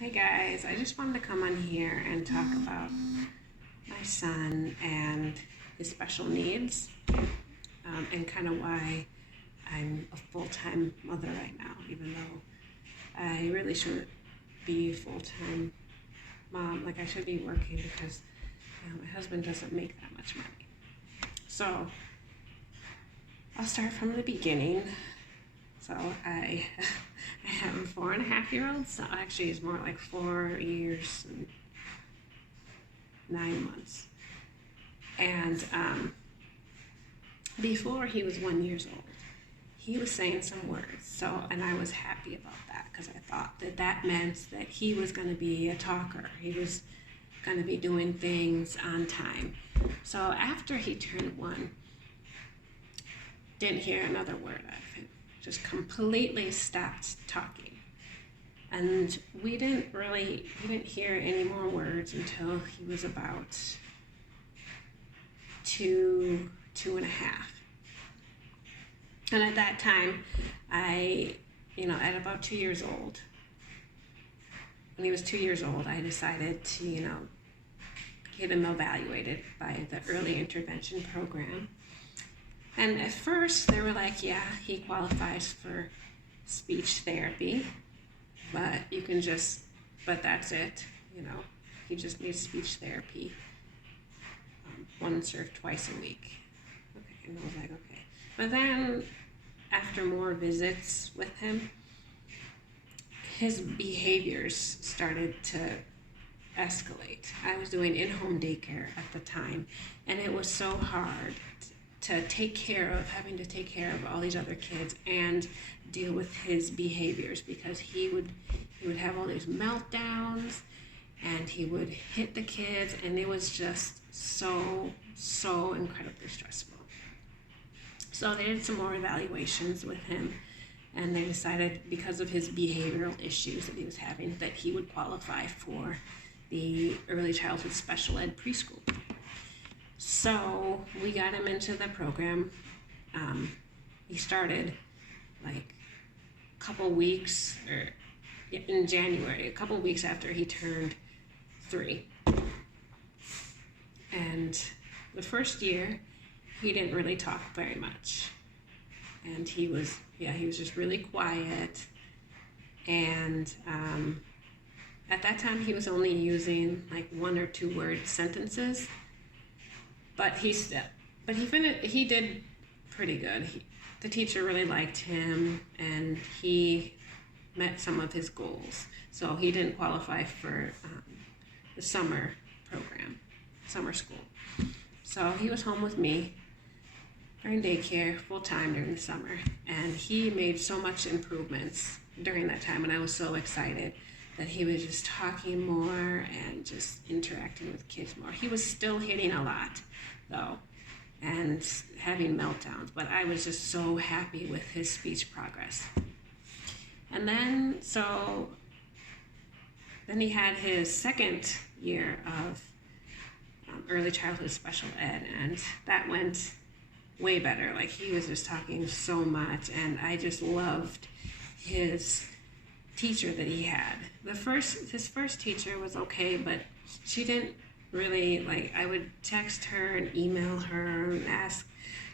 Hey guys, I just wanted to come on here and talk about my son and his special needs, and kind of why I'm a full-time mother right now, even though I really shouldn't be a full-time mom. Like, I should be working because my husband doesn't make that much money. So I'll start from the beginning. So I have a 4.5-year-old. So actually, it's more like 4 years and 9 months. And before he was 1 year old, he was saying some words. So, and I was happy about that because I thought that that meant that he was going to be a talker. He was going to be doing things on time. So after he turned 1, didn't hear another word out of him. Just completely stopped talking. And we didn't hear any more words until he was about 2.5. And at that time, at about 2 years old, when he was 2 years old, I decided to, get him evaluated by the early intervention program. And at first, they were like, yeah, he qualifies for speech therapy, but that's it, he just needs speech therapy once or twice a week. Okay, and I was like, okay. But then, after more visits with him, his behaviors started to escalate. I was doing in-home daycare at the time, and it was so hard having to take care of all these other kids and deal with his behaviors, because he would have all these meltdowns and he would hit the kids, and it was just so incredibly stressful. So they did some more evaluations with him, and they decided, because of his behavioral issues that he was having, that he would qualify for the early childhood special ed preschool. So we got him into the program. He started like a couple weeks, or in January, a couple weeks after he turned 3. And the first year, he didn't really talk very much. And he was just really quiet. And at that time, he was only using like 1 or 2 word sentences. But he did pretty good. The teacher really liked him, and he met some of his goals. So he didn't qualify for the summer program, summer school. So he was home with me during daycare, full time during the summer, and he made so much improvements during that time, and I was so excited that he was just talking more and just interacting with kids more. He was still hitting a lot, though, and having meltdowns, but I was just so happy with his speech progress. And then he had his second year of early childhood special ed, and that went way better. Like, he was just talking so much, and I just loved his teacher that he had. His first teacher was okay, but she didn't really, I would text her and email her and ask,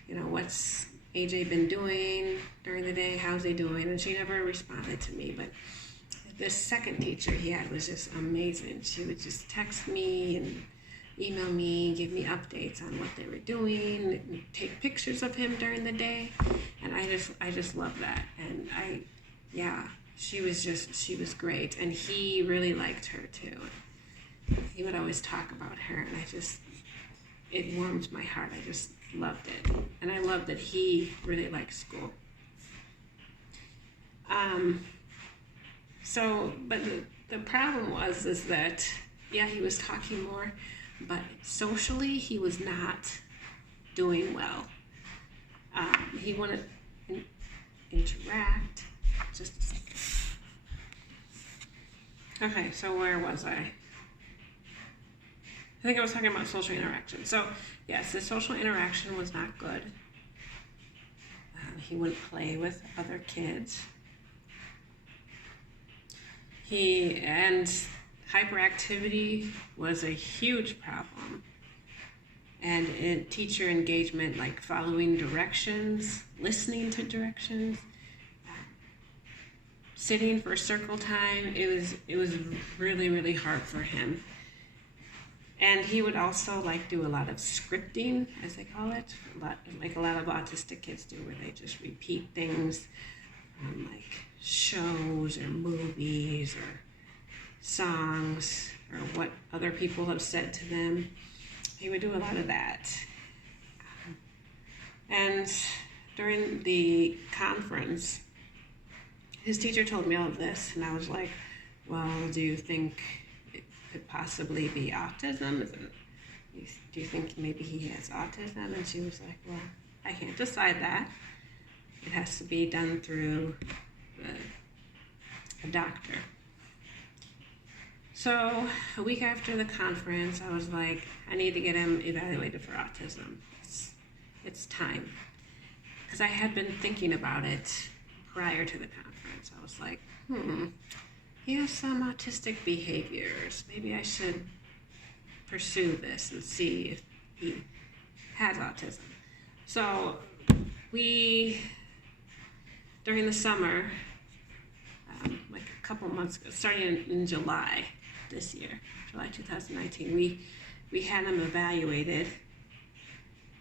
what's AJ been doing during the day, how's he doing, and she never responded to me. But this second teacher he had was just amazing. She would just text me and email me, give me updates on what they were doing, and take pictures of him during the day, and I just love that. And she was great, and he really liked her too. He would always talk about her, and it warmed my heart. I just loved it, and I loved that he really liked school. But the problem is that, he was talking more, but socially he was not doing well. He wanted to interact. Just a second. Okay, so where was I? I think I was talking about social interaction. So, yes, the social interaction was not good. He wouldn't play with other kids. And hyperactivity was a huge problem. And in teacher engagement, like following directions, listening to directions, sitting for circle time, it was really, really hard for him. And he would also like do a lot of scripting, as they call it, like a lot of autistic kids do, where they just repeat things from like shows or movies or songs or what other people have said to them. He would do a lot of that. And during the conference, his teacher told me all of this, and I was like, well, do you think it could possibly be autism? Do you think maybe he has autism? And she was like, well, I can't decide that. It has to be done through a doctor. So a week after the conference, I was like, I need to get him evaluated for autism. It's time. Because I had been thinking about it prior to the conference. I was like, he has some autistic behaviors. Maybe I should pursue this and see if he has autism. So during the summer, like a couple months ago, starting in July this year, July 2019, we had him evaluated,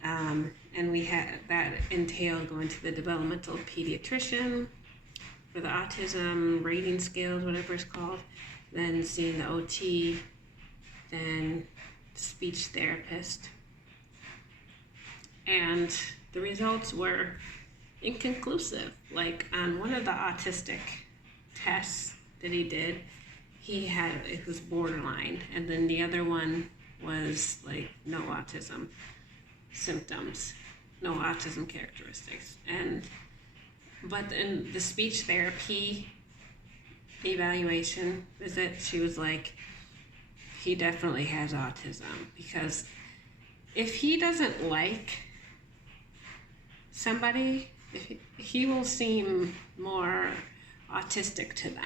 and that entailed going to the developmental pediatrician for the autism rating scales, whatever it's called, then seeing the OT, then speech therapist. And the results were inconclusive. Like on one of the autistic tests that he did, it was borderline, and then the other one was like no autism symptoms, no autism characteristics. But in the speech therapy evaluation visit, she was like, he definitely has autism, because if he doesn't like somebody, he will seem more autistic to them.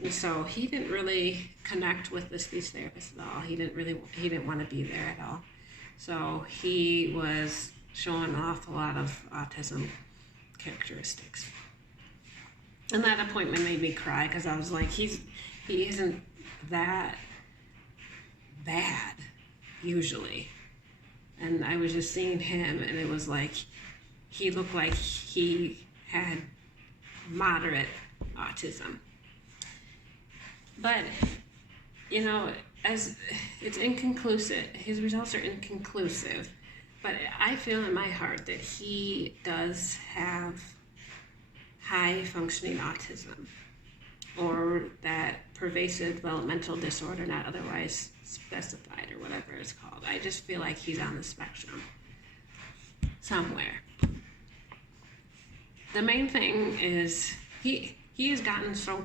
And so he didn't really connect with the speech therapist at all. He didn't want to be there at all. So he was showing an awful lot of autism characteristics. And that appointment made me cry, because I was like, he isn't that bad usually. And I was just seeing him, and it was like he looked like he had moderate autism. But as it's inconclusive, his results are inconclusive, but I feel in my heart that he does have high functioning autism, or that pervasive developmental disorder not otherwise specified, or whatever it's called. I just feel like he's on the spectrum somewhere. The main thing is he has gotten so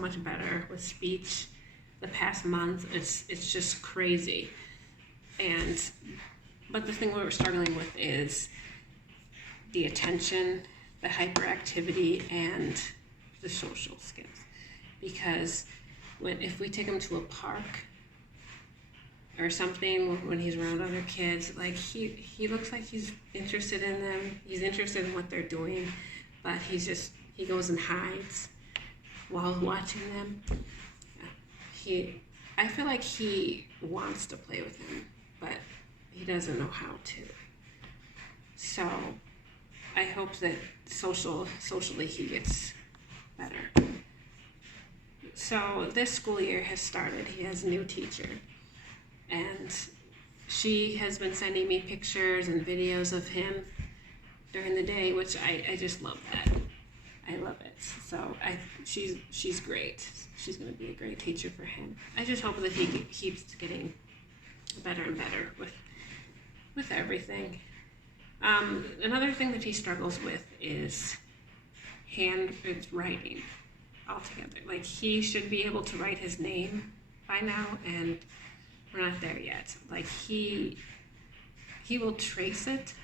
much better with speech the past month. It's just crazy. But the thing we're struggling with is the attention, the hyperactivity, and the social skills. Because if we take him to a park or something, when he's around other kids, like he looks like he's interested in them. He's interested in what they're doing, but he goes and hides while watching them. I feel like he wants to play with him, but he doesn't know how to. So I hope that socially he gets better. So this school year has started. He has a new teacher, and she has been sending me pictures and videos of him during the day, which I just love that. I love it. So she's great. She's going to be a great teacher for him. I just hope that he keeps getting better and better with everything. Another thing that he struggles with is writing altogether. Like, he should be able to write his name by now, and we're not there yet. Like, he will trace it,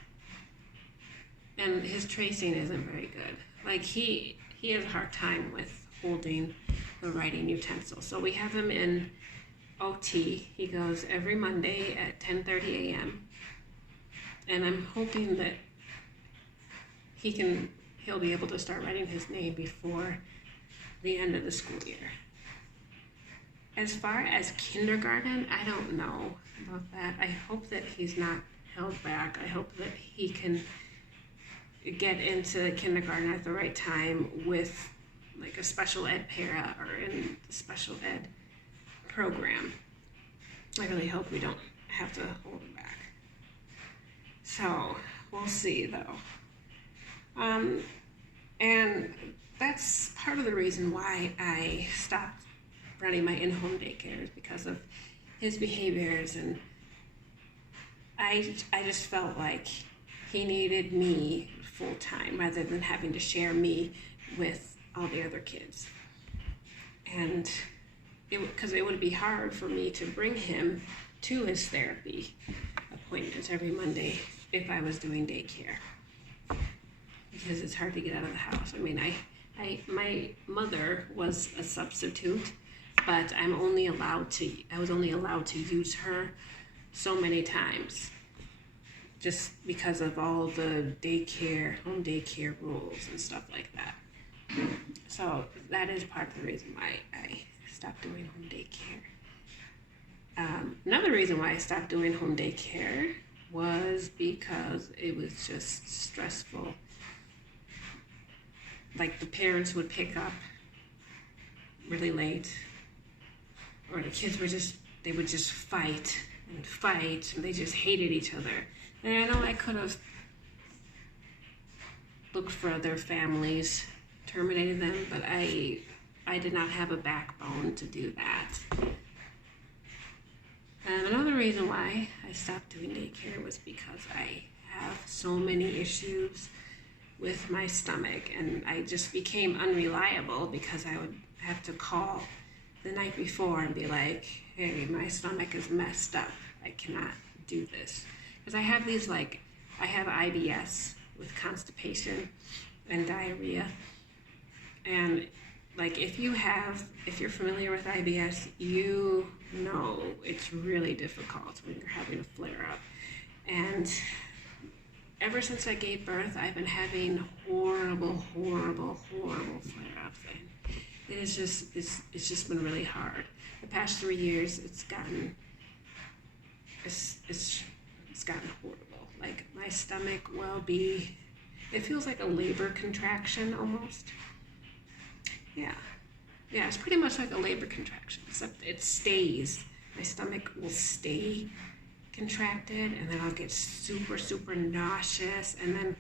and his tracing isn't very good. Like, he has a hard time with holding the writing utensils. So we have him in OT. He goes every Monday at 10:30 a.m. And I'm hoping that he'll be able to start writing his name before the end of the school year. As far as kindergarten, I don't know about that. I hope that he's not held back. I hope that he can get into kindergarten at the right time with like a special ed para or in the special ed program. I really hope we don't have to hold him back. So we'll see though. And that's part of the reason why I stopped running my in-home daycares, because of his behaviors, and I just felt like he needed me full time rather than having to share me with all the other kids. And because it would be hard for me to bring him to his therapy appointments every Monday if I was doing daycare, because it's hard to get out of the house. I mean, my mother was a substitute, but I was only allowed to use her so many times, just because of all the home daycare rules and stuff like that. So that is part of the reason why I stopped doing home daycare. Another reason why I stopped doing home daycare was because it was just stressful. Like the parents would pick up really late, or the kids would just fight, and they just hated each other. And I know I could have looked for other families, terminated them, but I did not have a backbone to do that. And another reason why I stopped doing daycare was because I have so many issues with my stomach, and I just became unreliable because I would have to call the night before and be like, hey, my stomach is messed up. I cannot do this. Because I have IBS with constipation and diarrhea. And like if you're familiar with IBS, you know it's really difficult when you're having a flare up. And ever since I gave birth, I've been having horrible flare-ups. And it's just been really hard. The past 3 years, it's gotten horrible. Like my stomach it feels like a labor contraction almost. Yeah, it's pretty much like a labor contraction, except it stays. My stomach will stay contracted, and then I'll get super nauseous, and then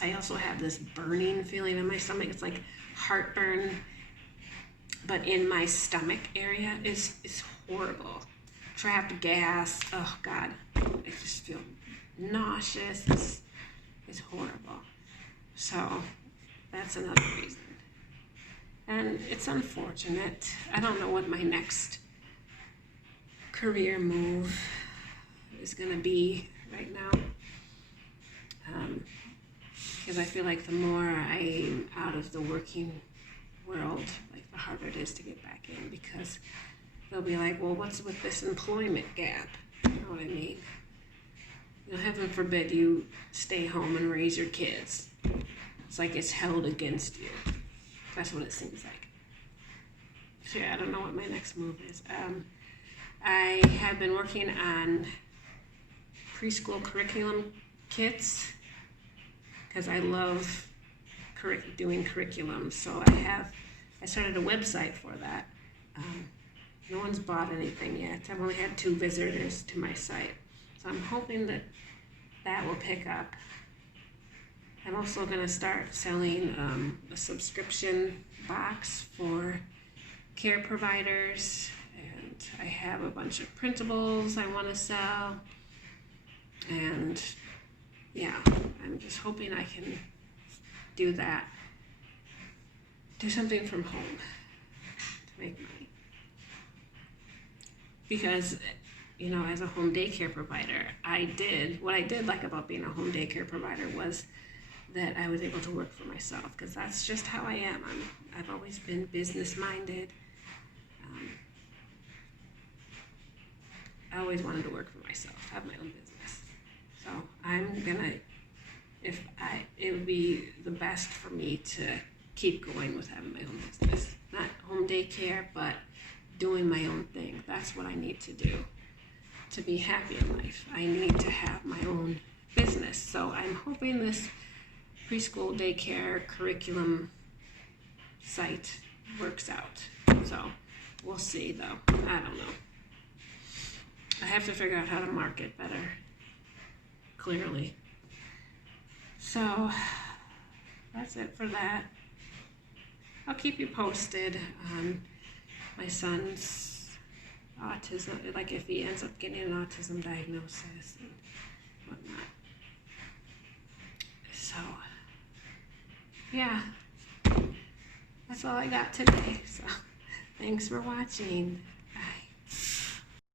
I also have this burning feeling in my stomach. It's like heartburn, but in my stomach area. It's horrible. Trapped gas. Oh God, I just feel nauseous. It's horrible. So that's another reason. And it's unfortunate. I don't know what my next career move is going to be right now. Because I feel like the more I'm out of the working world, like the harder it is to get back in, because they'll be like, well, what's with this employment gap? You know what I mean? Heaven forbid you stay home and raise your kids. It's like it's held against you. That's what it seems like. So yeah, I don't know what my next move is. I have been working on preschool curriculum kits because I love doing curriculum. So I started a website for that. No one's bought anything yet. I've only had 2 visitors to my site. So I'm hoping that will pick up. I'm also going to start selling a subscription box for care providers, and I have a bunch of printables I want to sell, and yeah, I'm just hoping I can do that, do something from home to make money, because as a home daycare provider, what I did like about being a home daycare provider was that I was able to work for myself, because that's just how I am. I've always been business minded. I always wanted to work for myself, have my own business. So I'm gonna, it would be the best for me to keep going with having my own business. Not home daycare, but doing my own thing. That's what I need to do to be happy in life. I need to have my own business. So I'm hoping this preschool daycare curriculum site works out. So we'll see though. I don't know. I have to figure out how to market better, clearly. So that's it for that. I'll keep you posted on my son's autism, like if he ends up getting an autism diagnosis and whatnot. So, yeah, that's all I got today. So, thanks for watching.